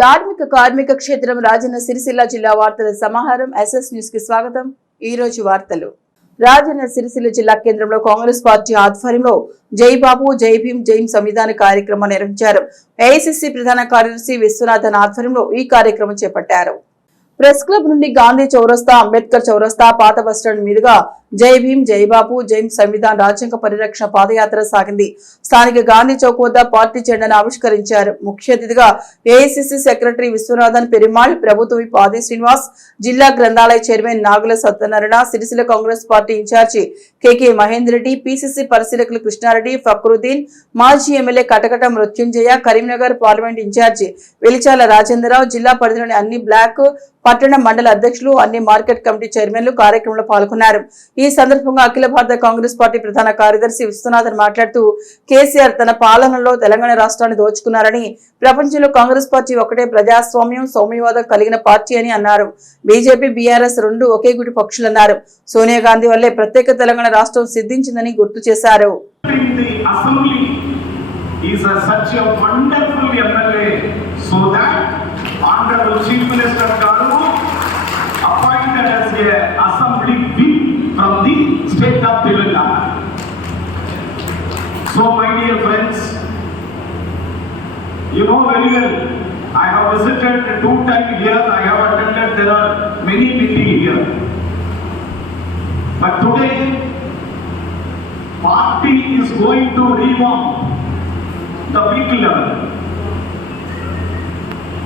ధార్మిక కార్మిక క్షేత్రం రాజన్న సిరిసిల్ల జిల్లా వార్తల సమాహారం ఎస్ఎస్ న్యూస్కి స్వాగతం. ఈ రోజు వార్తలు. రాజన్న సిరిసిల్ల జిల్లా కేంద్రంలో కాంగ్రెస్ పార్టీ ఆధ్వర్యంలో జై బాబు జై భీం జైం సంవిధాన కార్యక్రమం నిర్వహించారు. ఏఐసిసి ప్రధాన కార్యదర్శి విశ్వనాథన్ ఆధ్వర్యంలో ఈ కార్యక్రమం చేపట్టారు. ప్రెస్ క్లబ్ నుండి గాంధీ చౌరస్తా అంబేద్కర్ చౌరస్తా పాత బస్టాండ్ మీదుగా జై భీం జై బాపు జై సంవిధాన్ రాజ్యాంగ పరిరక్షణ పాదయాత్ర సాగింది. స్థానిక గాంధీ చౌక్ వద్ద పార్టీ జెండాను ఆవిష్కరించారు. ముఖ్య అతిథిగా ఏఐసిసి సెక్రటరీ విశ్వనాథన్ పెరిమాళ్ ప్రభుత్వ విప్ ఆది శ్రీనివాస్ జిల్లా గ్రంథాలయ chairman Nagula Satyanarayana Sirisilla Congress party in charge KK Mahender Reddy PCC పరిశీలకులు కృష్ణారెడ్డి ఫక్రుద్దీన్ మాజీ MLA Katakam Mrutyunjaya Karimnagar parliament in charge Velichala Rajendra Rao జిల్లా పరిధిలోని అన్ని బ్లాక్ పట్టణ మండల అధ్యక్షులు అన్ని మార్కెట్ కమిటీ చైర్మన్లు కార్యక్రమంలో పాల్గొన్నారు. ఈ సందర్భంగా అఖిల భారత కాంగ్రెస్ పార్టీ ప్రధాన కార్యదర్శి విశ్వనాథన్ మాట్లాడుతూ కేసీఆర్ తన పాలనలో తెలంగాణ రాష్ట్రాన్ని దోచుకున్నారని ప్రపంచంలో కాంగ్రెస్ పార్టీ ఒకటే ప్రజాస్వామ్యం సౌమ్యవాదం కలిగిన పార్టీ అని అన్నారు. బీజేపీ బీఆర్ఎస్ రెండు ఒకే గుడి పక్షులన్నారు. సోనియా గాంధీ వల్లే ప్రత్యేక తెలంగాణ రాష్ట్రం సిద్ధించిందని గుర్తు చేశారు. is a, such a wonderful MLA so that ఆంధ్రలో చీఫ్ మినిస్టర్ గారు appointed as a assembly whip from the state of Telangana so my dear friends you know very well I have visited two times here. I have attended. There are many meetings here. But today, party is going to revamp the big level.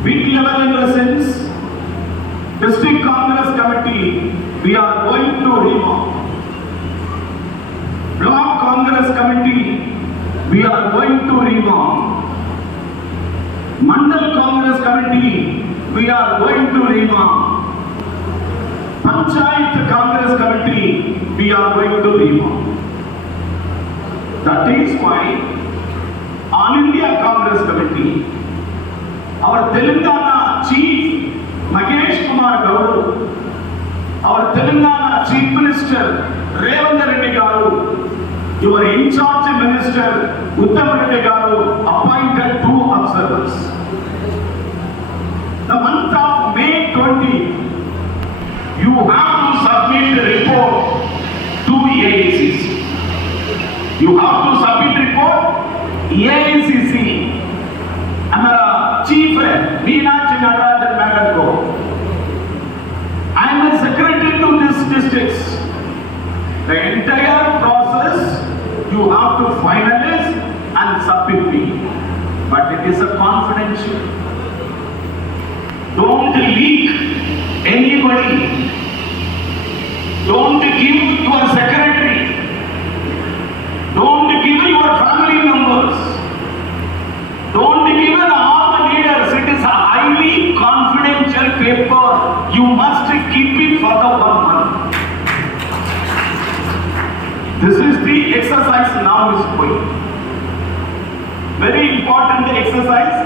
Big level in the sense, district congress committee, we are going to revamp. Block congress committee, we are going to revamp. Mandal congress committee, we are going to revamp. Panchayat congress committee, we are going to revamp. That is why All India Congress Committee, our Telangana Chief Mahesh Kumar Gauru, our Telangana Chief Minister Revant Reddy Garu, your in charge minister Uttam Reddy Garu appointed two observers. The month of May 20, you have to submit the report to AICC. You have to submit report AICC and I am a secretary to this districts. The entire process you have to finalize and submit me. But it is a confidential. Don't leak anybody. Don't give your secretary.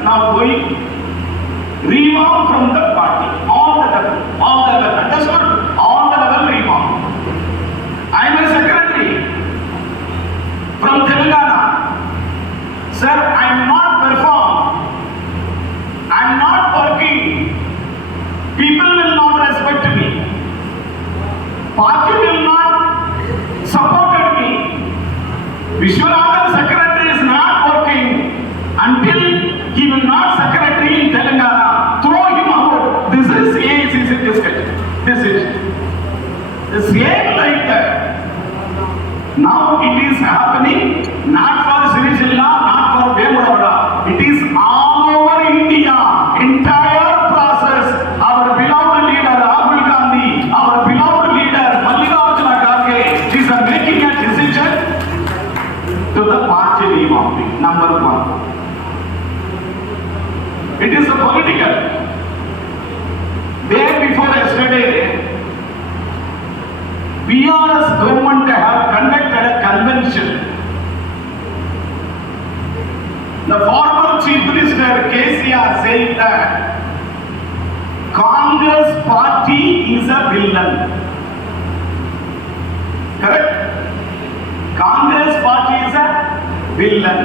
Now going. Revamp from the party. All the level. All the level. Understood? All the level revamp. I am a secretary from Telangana. Sir, I am not perform. I am not working. People will not respect me. Party will not support me. Vishwanathan Congress party is a villain. Correct? Congress party is a villain.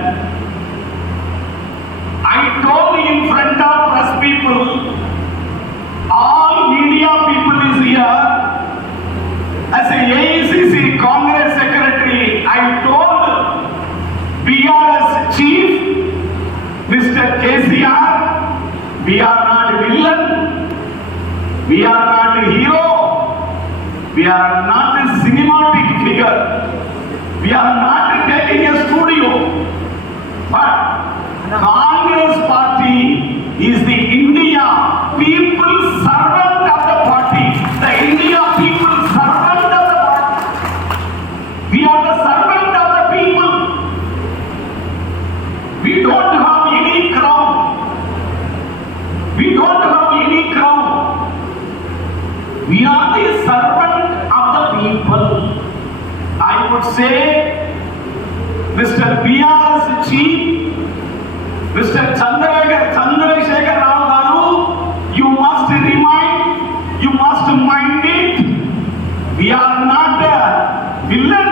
I told in front of press people, all media people is here. As a AICC Congress secretary, I told BRS chief, Mr. KCR, we we are not a hero. We are not a cinematic figure. We are not taking a studio. But Congress party is the India people servant of the party. The India say Mr. B.R.'s chief, Mr. Chandrasekhar, Chandrasekhar Rao Garu, you must remind, you must mind it. We are not a villain.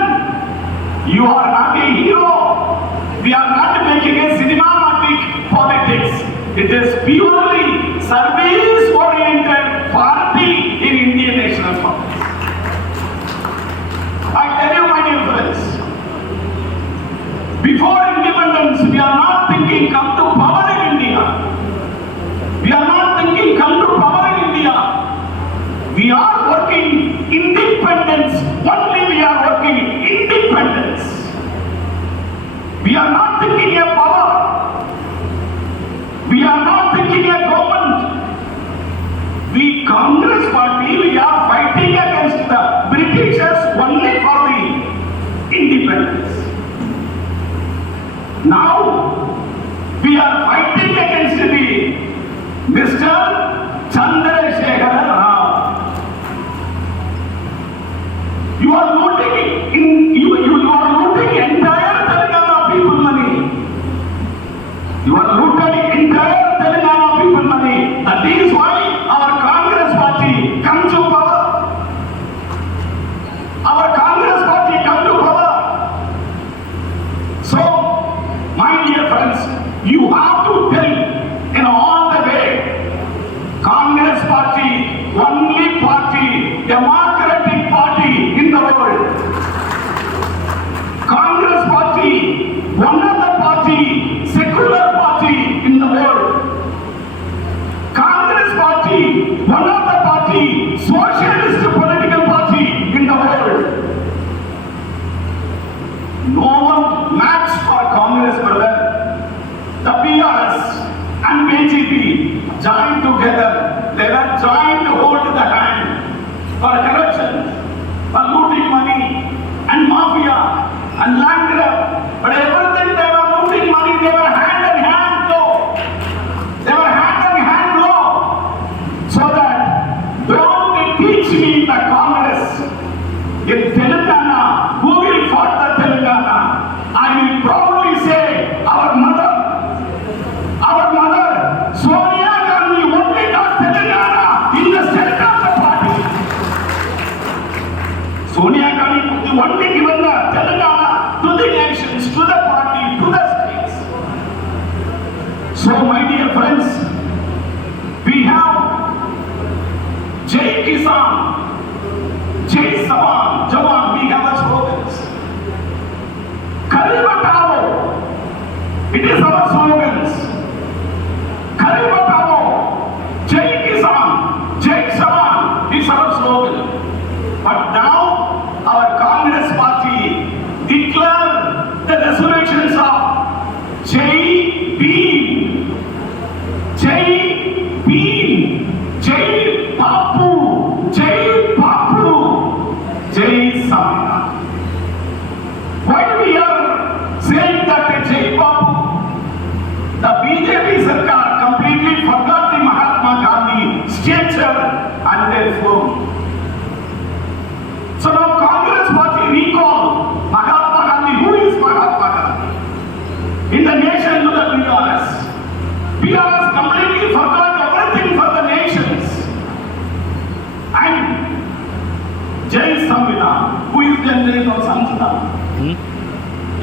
You are not a hero. We are not making a cinematic politics. It is purely service.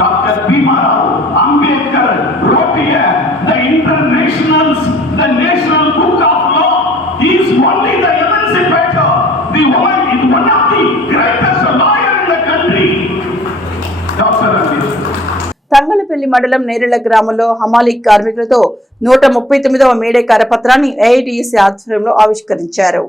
Doctor Bhimrao Ambedkar ropier the internationals the national book of law is only the emancipator the one in one of the greatest lawyer in the country doctor Thangallapalli మండలం నేరేళ్ళ గ్రామంలో హమాలి కార్మికులతో నూట ముప్పై తొమ్మిదవ May Day కరపత్రాన్ని ఏఐటిఎస్సి ఆధ్వర్యంలో ఆవిష్కరించారు.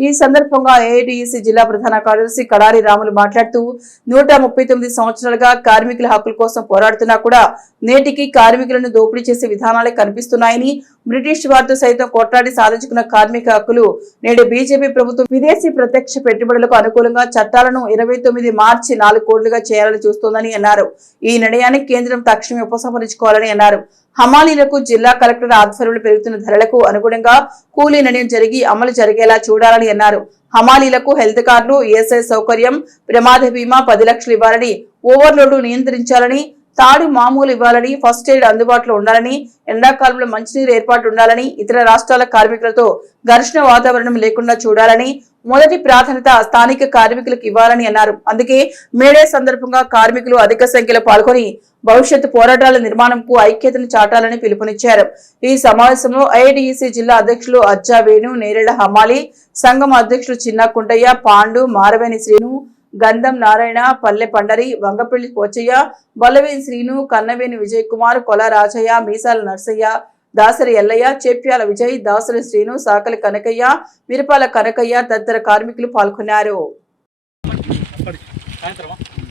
ఈ సందర్భంగా ఏఐటీఈసీ జిల్లా ప్రధాన కార్యదర్శి కడారి రాములు మాట్లాడుతూ నూట ముప్పై తొమ్మిది సంవత్సరాలుగా కార్మికుల హక్కుల కోసం పోరాడుతున్నా కూడా నేటికి కార్మికులను దోపిడీ చేసే విధానాలే కనిపిస్తున్నాయని బ్రిటిష్ వారితో సైతం కొట్లాడి సాధించుకున్న కార్మిక హక్కులు నేడు బీజేపీ ప్రభుత్వం విదేశీ ప్రత్యక్ష పెట్టుబడులకు అనుకూలంగా చట్టాలను ఇరవై తొమ్మిది మార్చి నాలుగు కోట్లుగా చేయాలని చూస్తోందని అన్నారు. ఈ నిర్ణయాన్ని కేంద్రం తక్షణమే ఉపసంహరించుకోవాలని అన్నారు. హమాలీలకు జిల్లా కలెక్టర్ ఆధ్వర్యంలో పెరుగుతున్న ధరలకు అనుగుణంగా కూలీ నిర్ణయం జరిగి అమలు జరిగేలా చూడాలని అన్నారు. హమాలీలకు హెల్త్ కార్డులు ఈఎస్ఐ సౌకర్యం ప్రమాద బీమా పది లక్షలు ఇవ్వాలని ఓవర్లోడ్ నియంత్రించాలని తాడు మామూలు ఇవ్వాలని ఫస్ట్ ఎయిడ్ అందుబాటులో ఉండాలని ఎండాకాలంలో మంచినీరు ఏర్పాటు ఉండాలని ఇతర రాష్ట్రాల కార్మికులతో ఘర్షణ వాతావరణం లేకుండా చూడాలని మొదటి ప్రాధాన్యత స్థానిక కార్మికులకు ఇవ్వాలని అన్నారు. అందుకే మేడే సందర్భంగా కార్మికులు అధిక సంఖ్యలో పాల్గొని భవిష్యత్తు పోరాటాల నిర్మాణంకు ఐక్యతను చాటాలని పిలుపునిచ్చారు. ఈ సమావేశంలో ఐఐడిఈసి జిల్లా అధ్యక్షులు అజ్జా వేణు నేరేళ్ళ హమాలి సంఘం అధ్యక్షులు చిన్న కుంటయ్య పాండు మారవేణి శ్రీను గంధం నారాయణ పల్లె పండరి వంగపల్లి పోచయ్య బొల్లవేని శ్రీను కన్నవేని విజయ్ కుమార్ కొల రాజయ్య మీసాల నర్సయ్య దాసరి ఎల్లయ్య చేప్యాల విజయ్ దాసరి శ్రీను సాకలి కనకయ్య మిరపాల కనకయ్య తదితర కార్మికులు పాల్గొన్నారు.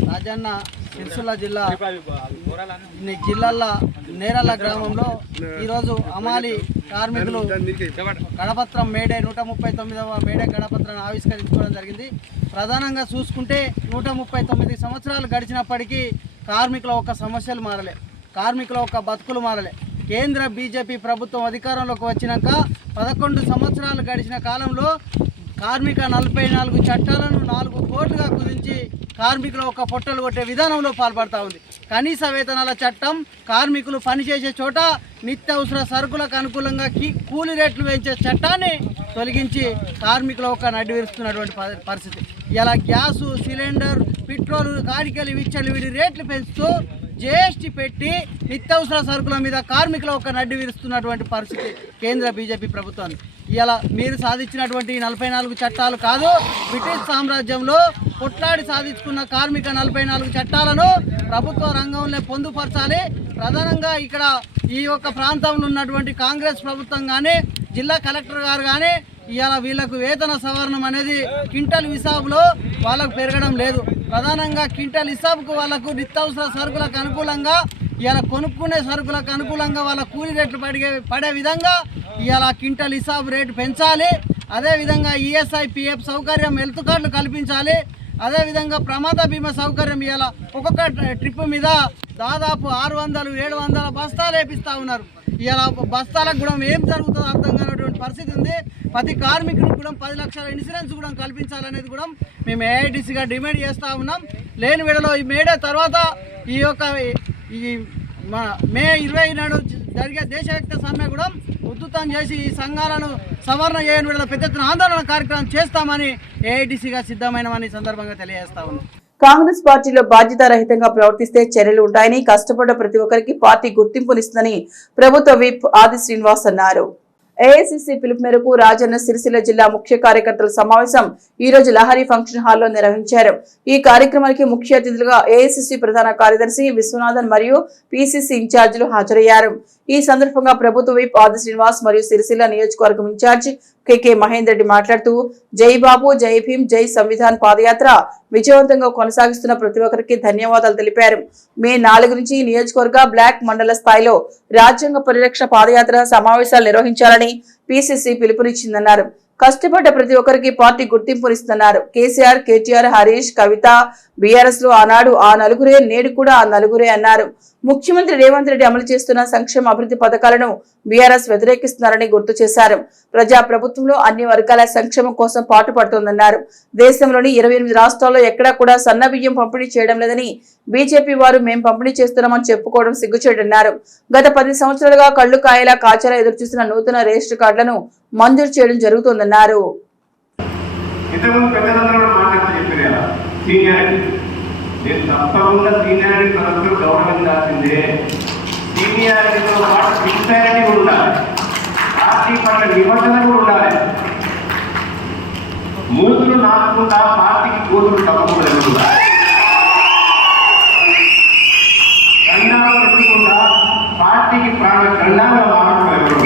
రాజన్న సిరిసిల్ల జిల్లా జిల్లాల నేరల గ్రామంలో ఈరోజు అమాలి కార్మికులు గణపత్రం మేడే నూట ముప్పై తొమ్మిదవ మేడే గణపత్రాన్ని ఆవిష్కరించుకోవడం జరిగింది. ప్రధానంగా చూసుకుంటే నూట ముప్పై తొమ్మిది సంవత్సరాలు గడిచినప్పటికీ కార్మికుల ఒక సమస్యలు మారలే. కార్మికుల ఒక బతుకులు మారలే. కేంద్ర బీజేపీ ప్రభుత్వం అధికారంలోకి వచ్చినాక పదకొండు సంవత్సరాలు గడిచిన కాలంలో కార్మిక నలభై నాలుగు చట్టాలను నాలుగు కోట్లుగా కుదించి కార్మికులు ఒక పొట్టలు కొట్టే విధానంలో పాల్పడతా ఉంది. కనీస వేతనాల చట్టం కార్మికులు పనిచేసే చోట నిత్యావసర సరుకులకు అనుకూలంగా కూలీ రేట్లు పెంచే చట్టాన్ని తొలగించి కార్మికుల ఒక నడ్డి విరుస్తున్నటువంటి ప- పరిస్థితి. ఇలా గ్యాసు సిలిండర్ పెట్రోల్ కాడికలు విచ్చలు వీడి రేట్లు పెంచుతూ జిఎస్టీ పెట్టి నిత్యావసర సరుకుల మీద కార్మికుల ఒక నడ్డి విరుస్తున్నటువంటి పరిస్థితి కేంద్ర బీజేపీ ప్రభుత్వానికి. ఇలా మీరు సాధించినటువంటి నలభై నాలుగు చట్టాలు కాదు బ్రిటిష్ సామ్రాజ్యంలో కొట్లాడి సాధించుకున్న కార్మిక నలభై నాలుగు చట్టాలను ప్రభుత్వ రంగంలో పొందుపరచాలి. ప్రధానంగా ఇక్కడ ఈ యొక్క ప్రాంతంలో ఉన్నటువంటి కాంగ్రెస్ ప్రభుత్వం కానీ జిల్లా కలెక్టర్ గారు కానీ ఇవాళ వీళ్ళకు వేతన సవరణం అనేది క్వింటల్ హిసాబులో వాళ్ళకు పెరగడం లేదు. ప్రధానంగా క్వింటల్ హిసాబుకు వాళ్ళకు నిత్యావసర సరుకులకు అనుకూలంగా ఇలా కొనుక్కునే సరుకులకు అనుకూలంగా వాళ్ళ కూలీ రేట్లు పడిగే పడే విధంగా ఇవాళ క్వింటల్ హిసాబ్ రేటు పెంచాలి. అదేవిధంగా ఈఎస్ఐ పిఎఫ్ సౌకర్యం హెల్త్ కార్డులు కల్పించాలి. అదేవిధంగా ప్రమాద బీమా సౌకర్యం ఇవాళ ఒక్కొక్క ట్రిప్ మీద దాదాపు ఆరు వందలు ఏడు వందల బస్తాలు వేపిస్తూ ఉన్నారు. ఇలా బస్తాలకు కూడా ఏం జరుగుతుందో అర్థం కానటువంటి పరిస్థితి ఉంది. ప్రతి కార్మికుడికి కూడా పది లక్షల ఇన్సూరెన్స్ కూడా కల్పించాలనేది కూడా మేము ఏఐటీసీగా డిమాండ్ చేస్తూ ఉన్నాం. లేని వేళలో ఈ మేడే తర్వాత ఈ యొక్క ఈ మే ఇరవై నాడు జరిగే దేశవ్యాప్త సమ్మె కూడా ఉద్ధృతం చేసి ఈ సంఘాలను సవరణ చేయని వేళలో పెద్ద ఎత్తున ఆందోళన కార్యక్రమం చేస్తామని ఏఐటీసీగా సిద్ధమైనమని సందర్భంగా తెలియజేస్తా ఉన్నాం. కాంగ్రెస్ పార్టీలో బాధ్యతారహితంగా ప్రవర్తిస్తే చర్యలు ఉంటాయని కష్టపడ్డ ప్రతి ఒక్కరికి పార్టీ గుర్తింపునిస్తుందని ప్రభుత్వ విప్ ఆది శ్రీనివాస్ అన్నారు. ఏఐసిసి పిలుపు మేరకు రాజన్న సిరిసిల్ల జిల్లా ముఖ్య కార్యకర్తల సమావేశం ఈ రోజు లహరి ఫంక్షన్ హాల్లో నిర్వహించారు. ఈ కార్యక్రమానికి ముఖ్య అతిథులుగా ఏఐసిసి ప్రధాన కార్యదర్శి విశ్వనాథన్ మరియు పిసిసి ఇన్ఛార్జీలు హాజరయ్యారు. ఈ సందర్భంగా ప్రభుత్వ విప్ ఆది శ్రీనివాస్ మరియు సిరిసిల్ల నియోజకవర్గం ఇన్ఛార్జ్ కెకే మహేందర్ రెడ్డి మాట్లాడుతూ జై బాబు జై భీమ్ జై సంవిధాన్ పాదయాత్ర విజయవంతంగా కొనసాగిస్తున్న ప్రతి ఒక్కరికి ధన్యవాదాలు తెలిపారు. మే నాలుగు నుంచి నియోజకవర్గ బ్లాక్ మండల స్థాయిలో రాజ్యాంగ పరిరక్షణ పాదయాత్ర సమావేశాలు నిర్వహించాలని పిసిసి పిలుపునిచ్చిందన్నారు. కష్టపడ్డ ప్రతి ఒక్కరికి పార్టీ గుర్తింపునిస్తున్నారు కేసీఆర్ కేటీఆర్ హరీష్ కవిత బీఆర్ఎస్లో ఆనాడు ఆ నలుగురే నేడు కూడా ఆ నలుగురే అన్నారు. ముఖ్యమంత్రి రేవంత్ రెడ్డి అమలు చేస్తున్న సంక్షేమ అభివృద్ధి పథకాలను బీఆర్ఎస్ వ్యతిరేకిస్తున్నారని గుర్తు చేశారు. ప్రజా ప్రభుత్వంలో అన్ని వర్గాల సంక్షేమం కోసం పాటుపడుతోందన్నారు. దేశంలోని ఇరవై ఎనిమిది రాష్ట్రాల్లో ఎక్కడా కూడా సన్న బియ్యం పంపిణీ చేయడం లేదని బీజేపీ వారు మేం పంపిణీ చేస్తున్నామని చెప్పుకోవడం సిగ్గుచేటన్నారు. గత పది సంవత్సరాలుగా కళ్ళు కాయలా కాచలా ఎదురుచూసిన నూతన రిజిస్టర్ కార్డులను మంజూరు చేయడం జరుగుతోందన్నారు. నేను తప్పకుండా సీనియారిటీ ప్రజలు గౌరవించాల్సిందే సీనియారిటీతో పాటు సిన్సారిటీ ఉండాలి. పార్టీ పట్ల విమర్శన కూడా ఉండాలి. మూతులు నాకుండా పార్టీకి కూతురు తప్పకుండా ఉండాలి పార్టీకి ప్రాణ గండాలుగా మారడం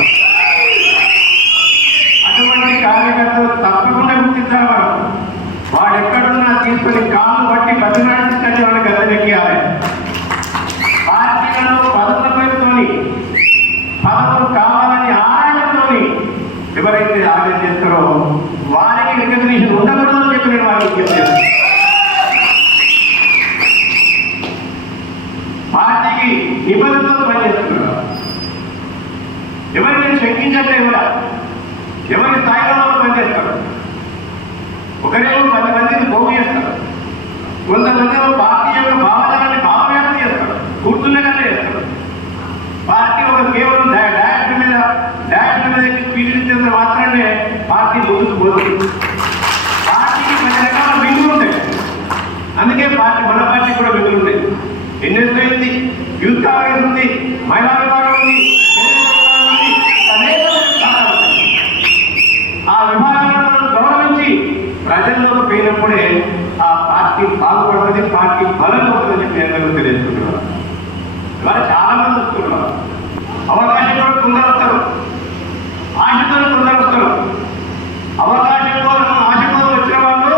అటువంటి కార్యకర్తలు తప్పకుండా గుర్తించాలి మనం. వాడు ఎక్కడున్నా తీసుకుని కాలు బట్టి బతినాడు నేను వారికి చెప్పాను పార్టీకి నిబంధనతో పనిచేస్తున్నాడు ఎవరిని శంకించట్లే కూడా ఎవరి స్థాయిలో పనిచేస్తాడు ఒకరేమో పది మందిని పోగు చేస్తాడు కొంతమంది ఏమో పార్టీ యొక్క భావజాలాన్ని భావవ్యాప్తి చేస్తారు గుర్తుండగానే చేస్తారు పార్టీ ఒక కేవలం డా- డైరెక్ట్ మీద డైరెక్ట్ మీద స్పీడ్ ఇచ్చేంత మాత్రమే పార్టీ ముందుకు పోతుంది పార్టీకి పది రకాల వింగులు ఉంటాయి అందుకే పార్టీ మన పార్టీ కూడా వింగులు ఉంటాయి ఎన్ఎస్ఐ ఉంది యూత్ కాంగ్రెస్ ఉంది మహిళా విభాగం ఉంది ఆ విభాగాలను గౌరవించి ప్రజల్లోకి పోయినప్పుడే ఆ పార్టీ బాగుపడుతుంది పార్టీ బలం అవుతుందని చెప్పి నేను అందరూ తెలియజేసుకుంటున్నాను. ఇవాళ చాలా మంది వస్తున్నారు. అవకాశం కూడా కొందరు వస్తారు. ఆశతో కొందరు వస్తారు. అవకాశం కోసం ఆశతో వచ్చిన వాళ్ళు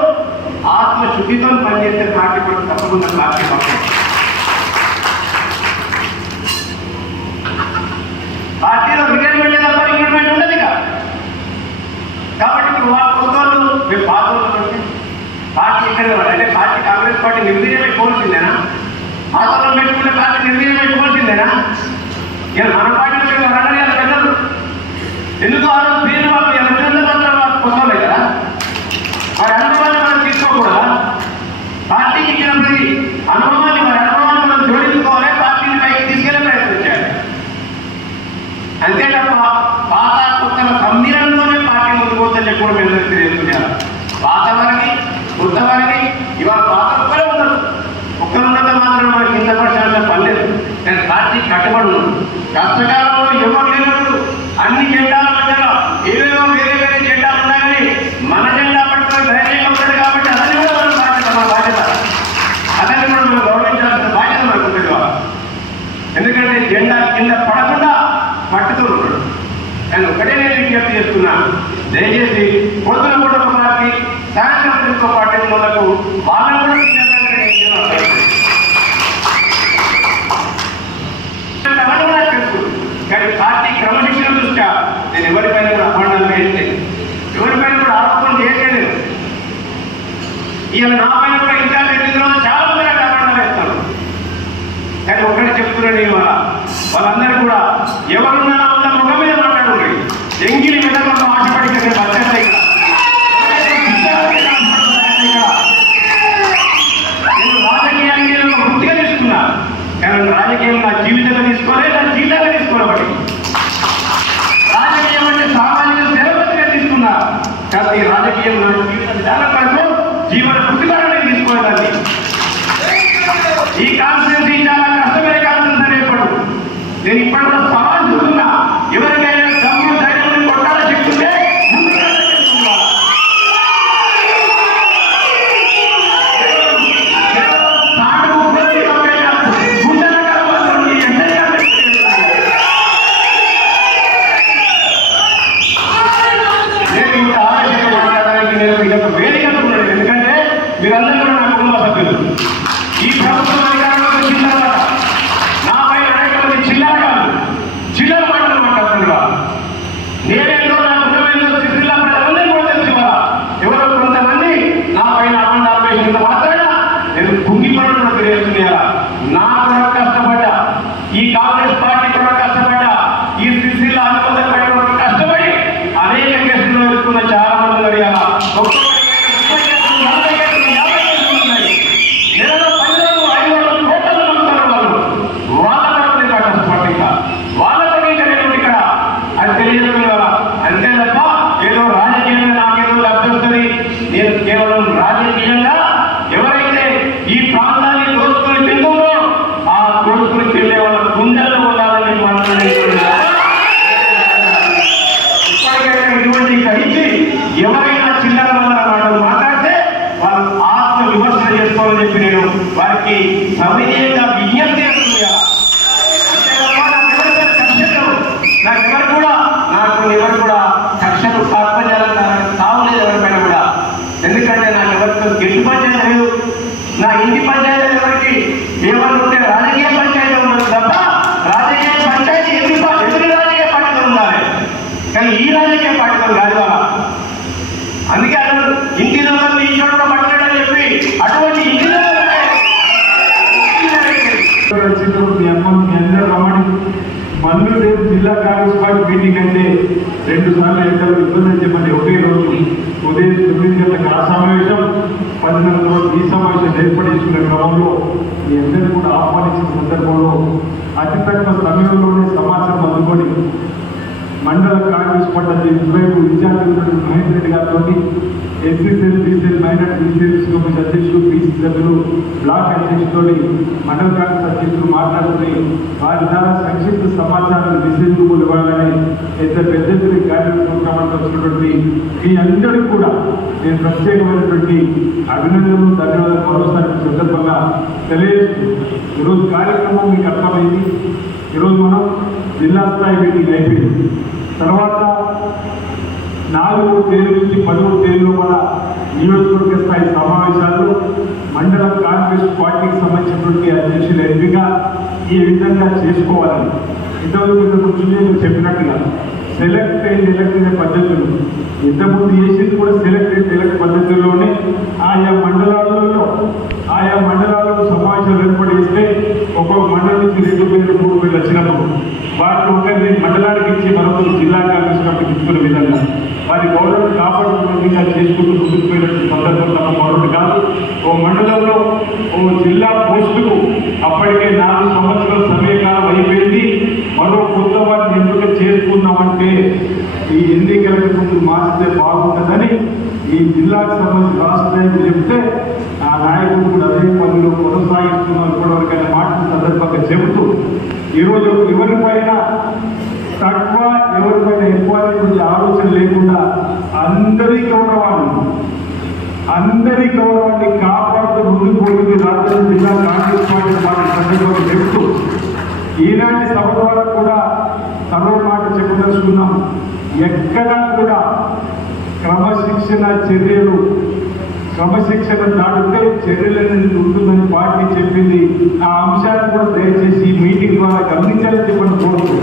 ఆత్మశుద్ధితో పనిచేసే పార్టీ కూడా తప్పకుండా పార్టీ పక్కన పార్టీలో రిటైర్మెంట్ తప్ప ఇంక్రిమెంట్ ఉండదు ఇక కాబట్టి ఇప్పుడు వాళ్ళ కొత్త వాళ్ళు మేము పాత పార్టీ ఇక్కడ అంటే పార్టీ కాంగ్రెస్ పార్టీ నిర్వీర్యం అయిపోవాల్సిందేనా పాత పెట్టుకునే పార్టీ నిర్వీర్యం అయిపోవాల్సిందేనా ఇక మన పార్టీ మేము వరంగల్ గారు పెద్దలు. ఎందుకు ఆ రోజు పేరు వాళ్ళు ఎవరి మాత్రం పొందలే కదా? మరి అనుభవాన్ని మనం తీసుకోకూడదా? పార్టీకి ఇచ్చిన ప్రతి అనుభవాన్ని మరి అనుభవాన్ని మనం జోడించుకోవాలి పార్టీని పైకి తీసుకెళ్ళే ప్రయత్నం చేయాలి. అంతే తప్ప పాత కొత్తల సమ్మేళనంలోనే పార్టీ ముందుకు పోతుందని చెప్పి కూడా మేము అందరికీ తెలియజేస్తున్నారు పాత వారికి కొత్త వారికి ఇవాళ పాత ఒక్కరే ఉన్నారు. ఒక్కరు ఉన్నంత మాత్రం మనకి కింద పక్షాల పర్లేదు కానీ పార్టీ కట్టుబడి ఉన్నాడు. కష్టకాలంలో ఎవరు లేనప్పుడు అన్ని జెండాల మధ్యలో ఏవేవో వేరే వేరే జెండాలు ఉన్నాయని మన జెండా పట్టుకొని ధైర్యంగా ఉంటాడు కాబట్టి అదని కూడా మనం బాధ్యత మన బాధ్యత అదని కూడా మనం గౌరవించాల్సిన బాధ్యత మనకు ఉంటుంది ఇవాళ. ఎందుకంటే జెండా కింద పడకుండా పట్టుతూ ఉంటాడు కానీ ఒకటే నేను విజ్ఞప్తి చేస్తున్నా దయచేసి పొద్దున కూడా ఒక పార్టీ సాయంత్రం ఇంకో పార్టీ వాళ్ళకు వాళ్ళని కూడా కానీ పార్టీ క్రమశిక్షణ దృష్ట్యా నేను ఎవరిపైన కూడా అభండాలు వేయట్లేదు. ఎవరిపైన కూడా ఆరోపణ చేయట్లేదు. ఈయన నా పైన కూడా ఇంకా ఎన్నికల్లో చాలా మంది అభండాలు వేస్తాను కానీ ఒకటి చెప్తున్నాను ఇవాళ వాళ్ళందరూ కూడా ఎవరున్నా ఉన్న ముఖం మీద మాట్లాడుతుంది ఎంగిలి మీద మనం ఆశపడి ఇక్కడ నేను వచ్చేస్తా ఇక్కడ. నేను రాజకీయాన్ని నేను ఒక వృత్తిగా తీసుకున్నా కానీ రాజకీయం నా రెండు సార్లు ఎండలు ఇబ్బంది చెప్పండి. ఒకే రోజు ఉదయం తొమ్మిది గంటలకు ఆ సమావేశం పదిన్నర రోజు ఈ సమావేశం ఏర్పడేసుకునే క్రమంలో మీ అందరినీ కూడా ఆహ్వానించిన సందర్భంలో అతి తక్కువ సమయంలోనే సమాచారం అందుకొని మండల కాంగ్రెస్ పడ్డది ఇటువైపు విద్యార్థులు ఉన్నటువంటి మహేందర్ రెడ్డి గారితో SCCL BCL minority BCL committee అధ్యక్షులు బీసీ సభ్యులు బ్లాక్ అధ్యక్షులని మండల కాంగ్రెస్ అధ్యక్షులు మాట్లాడుకుని వారి ద్వారా సంక్షిప్త సమాచారాన్ని విశ్లేషణ ఇవ్వాలని ఎంత పెద్ద ఎత్తున కార్యక్రమానికి వచ్చినటువంటి మీ అందరూ కూడా నేను ప్రత్యేకమైనటువంటి అభినందనలు ధన్యవాదాలు మరోసారి సందర్భంగా తెలియజేస్తూ ఈరోజు కార్యక్రమం మీకు అర్థమైంది. ఈరోజు మనం జిల్లా స్థాయి మీటింగ్ అయిపోయింది. తర్వాత నాలుగు తేదీ నుంచి పదమూడు తేదీలో మన నియోజకవర్గ స్థాయి సమావేశాలు మండల కాంగ్రెస్ పార్టీకి సంబంధించినటువంటి అధ్యక్షుల ఎంపిక ఈ విధంగా చేసుకోవాలని ఇంతవరకు ఇంతకు నేను చెప్పినట్టుగా సెలెక్ట్ అండ్ ఎలక్ట్ అనే పద్ధతులు ఇంతకుముందు చేసింది కూడా సెలెక్ట్ అండ్ ఎలక్ట్ పద్ధతుల్లోనే ఆయా మండలాలలో ఆయా మండలాలలో సమావేశాలు ఏర్పడిస్తే ఒక్కొక్క మండలం నుంచి రెండు వేలు మూడు వేలు వచ్చినప్పుడు వాటిని ఒకరిని మండలానికి ఇచ్చి మరొకరు జిల్లా కాంగ్రెస్ కమిటీ తీసుకునే విధంగా వారి గౌరవం కాపాడుకునే చేసుకుంటూ ముందుకు పోయినటువంటి సందర్భం తమ మరొకటి కాదు. ఓ మండలంలో ఓ జిల్లా పోస్టుకు అప్పటికే నాలుగు సంవత్సరాల సమయకాలం అయిపోయింది. మరో కొత్త వారిని ఎంపిక చేసుకున్నామంటే ఈ ఎన్నికలకు ముందు మార్చితే బాగుంటుందని ఈ జిల్లాకు సంబంధించి రాష్ట్రానికి చెప్తే ఆ నాయకుడు కూడా అదే పనులు కొనసాగిస్తున్నారు ఇప్పటివరకు అనే సందర్భంగా చెబుతూ ఈరోజు ఎవరిపైన తక్కువ ఎవరిపైన ఎక్కువ అనేటువంటి ఆలోచన లేకుండా అందరి గౌరవాన్ని అందరి గౌరవాన్ని కాపాడుతూ ముందుకు పోయింది రాష్ట్రం జిల్లా కాంగ్రెస్ పార్టీ వారి సందర్భంగా చెప్తూ ఈనాటి సభ ద్వారా కూడా సర్వ మాట చెప్పదలుచుకున్నాం. ఎక్కడా కూడా క్రమశిక్షణ చర్యలు క్రమశిక్షణ దాటితే చర్యలు అనేది ఉంటుందని పార్టీ చెప్పింది. ఆ అంశాన్ని కూడా దయచేసి ఈ మీటింగ్ ద్వారా గమనించాలని చెప్పని కోరుతూ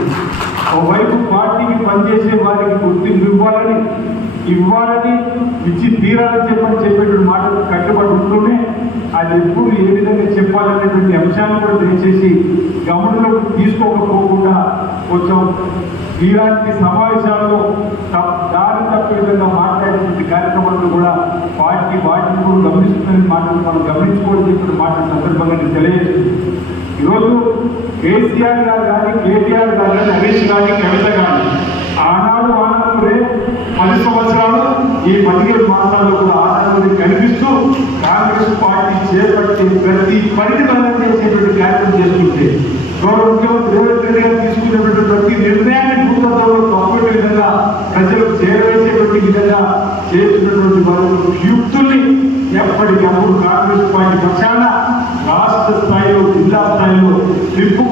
ఒకవైపు పార్టీకి పనిచేసే వారికి గుర్తింపు ఇవ్వాలని ఇవ్వాలని ఇచ్చి తీరాలని చెప్పని చెప్పేటువంటి మాటలు కట్టుబడి ఉంటూనే అది ఎప్పుడు ఏ విధంగా చెప్పాలనేటువంటి అంశాన్ని కూడా దయచేసి గమనంలోకి తీసుకోకపోకుండా కొంచెం తీరానికి సమావేశాల్లో దారి తప్పే విధంగా మాట్లాడేటువంటి కార్యక్రమాలను కూడా పార్టీ వాటిని కూడా గమనిస్తుందని మాటలు మనం గమనించుకోవాలని చెప్పిన మాట సందర్భంగా తెలియజేస్తుంది ఈరోజు కేసీఆర్ గారు కానీ కేటీఆర్ గారు కానీ హరీష్ గారి కవిత గారు ఆనాడు ఆనాడురే పది సంవత్సరాలు ఈ పదిహేడు మాసాల్లో కూడా ఆనాడు కనిపిస్తూ కాంగ్రెస్ పార్టీ చేపట్టి ప్రతి పనికి బంధం చేసేటువంటి కార్యక్రమం చేస్తుంటే గౌరవ ముఖ్యమంత్రి రేవంత్ రెడ్డి గారు తీసుకునేటువంటి ప్రతి నిర్ణయాన్ని భూతత్వంలో తప్పే విధంగా ప్రజలకు చేరవేసేటువంటి విధంగా చేస్తున్నటువంటి వారి యుక్తుల్ని ఎప్పటికప్పుడు కాంగ్రెస్ పార్టీ పక్షాన రాష్ట్ర స్థాయి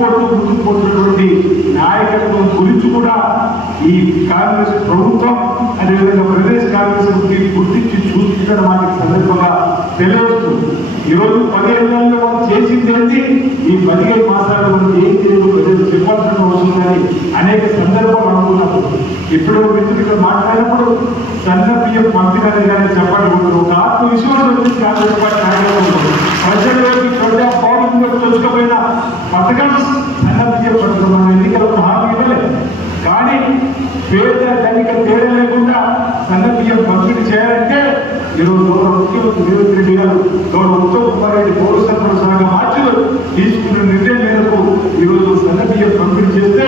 తిప్పుకొడుతూ ముందుకు నాయకత్వం గురించి కూడా ఈ కాంగ్రెస్ ప్రభుత్వం అదేవిధంగా ప్రదేశ్ కాంగ్రెస్ గురించి గుర్తించి చూస్తున్న వాటికి సందర్భంగా తెలియజేస్తుంది ఈరోజు పదిహేను నెలల్లో మనం చేసింది ఏంటి? ఈ పదిహేను మాసాలు మనం ఏం తెలియదు ప్రజలు చెప్పాల్సిన అవసరం కానీ అనేక సందర్భాలు అనుకున్నప్పుడు. ఇప్పుడు మిత్రులు ఇక్కడ మాట్లాడినప్పుడు సన్న పిఎం పంపిణీ కానీ చెప్పండి. ఒక ఆత్మవిశ్వాసం వచ్చింది కాంగ్రెస్ పార్టీ ప్రజల్లోకి ప్రజా పౌరులకు తెలుసుకుపోయిన పథకం సన్న బియ్యం పథకం మన ఎన్నికలకు హామీ కానీ పేద ధనిక తేడా లేకుండా సన్న పంపిణీ చేయాలంటే ఈరోజు గౌరవ ముఖ్యమంత్రి రేవంత్ రెడ్డి గారు గౌరవ ఉత్తమ్ కుమార్ రెడ్డి పౌర సరఫరా శాఖ మార్చులు తీసుకున్న నిర్ణయం మేరకు ఈరోజు సన్న పంపిణీ చేస్తే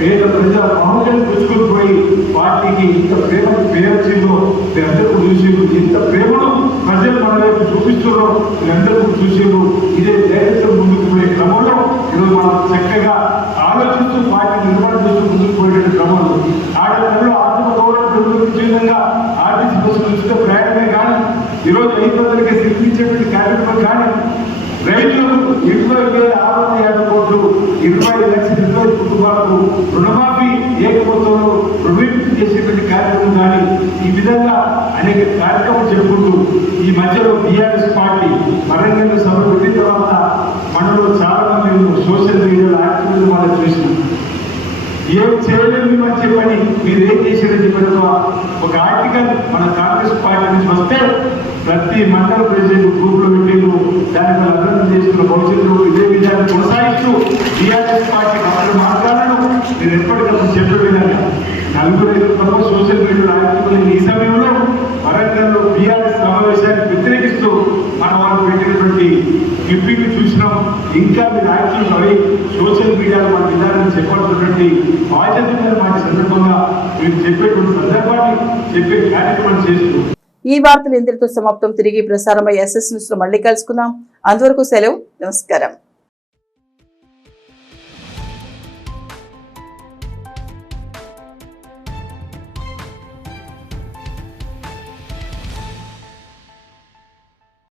పేద ప్రజల మహోదయం పుచ్చుకొని పోయి పార్టీకి ఇంత ప్రేమ పేరొచ్చిందో మీరందరూ చూసిండ్రు ఇంత ప్రేమను ప్రజలు మన వైపు చూపిస్తున్నారో మీరందరూ చూసేరు. ఇదే ధైర్యంతో ముందుకు పోయే క్రమంలో ఈరోజు మనం చక్కగా ఆలోచిస్తూ పార్టీ నిర్మాణం చేస్తూ ముందుకు పోయే క్రమంలో ఆడపిల్లలు ఆర్థిక గౌరవం పెరుగుతున్న విధంగా ఆర్టీసీ బస్సులు ఉచిత ప్రయాణమే కానీ ఈరోజు ఐదు వందలకి శిక్షించేటువంటి కార్యక్రమం కానీ రైతులకు ఇరవై వేల ఆరు వందల యాభై కోట్లు ఇరవై లక్షల ఇరవై కుటుంబాలకు రుణమాఫీ ఏకమొత్తంలో రుణవిముక్తి చేసేటువంటి కార్యక్రమం కానీ ఈ విధంగా అనేక కార్యక్రమాలు చెప్పుకుంటూ ఈ మధ్యలో బీఆర్ఎస్ పార్టీ వరంగల్ సభ పెట్టిన తర్వాత మనలో చాలా మంది సోషల్ మీడియాలో యాక్టివిటీ వాళ్ళని చూసినాం ఏం చేయలేదు మీరు ఏం చేశారని చెప్పిన ఒక ఆర్టికల్ మన కాంగ్రెస్ పార్టీ నుంచి వస్తే ప్రతి మండల ప్రెసిడెంట్ గ్రూప్లో పెట్టిండు దానికి వాళ్ళు అభివృద్ధి చేస్తున్న భవిష్యత్తులో ఇదే విధాన్ని కొనసాగిస్తూ టీఆర్ఎస్ పార్టీ మాత్రం మార్గాలను నేను ఎప్పటికప్పుడు చెప్పే విధంగా నలుగురు సోషల్ మీడియాలో రాజకీయ ఈ సమయంలో వరంగల్లో బీఆర్ సమావేశాన్ని వ్యతిరేకిస్తూ మన వాళ్ళు పెట్టినటువంటి క్లిప్పింగ్ చూసినాం. ఇంకా మీరు యాక్టివ్ అవి సోషల్ మీడియాలో మన విధానాన్ని చెప్పాల్సినటువంటి బాధ్యత మీద మాట సందర్భంగా మీరు చెప్పేటువంటి సందర్భాన్ని చెప్పే కార్యక్రమం చేస్తూ ఈ వార్తలు ఇంతటితో సమాప్తం. తిరిగి ప్రసారమై ఎస్ఎస్ న్యూస్లో మళ్ళీ కలుసుకుందాం. అంతవరకు సెలవు. నమస్కారం.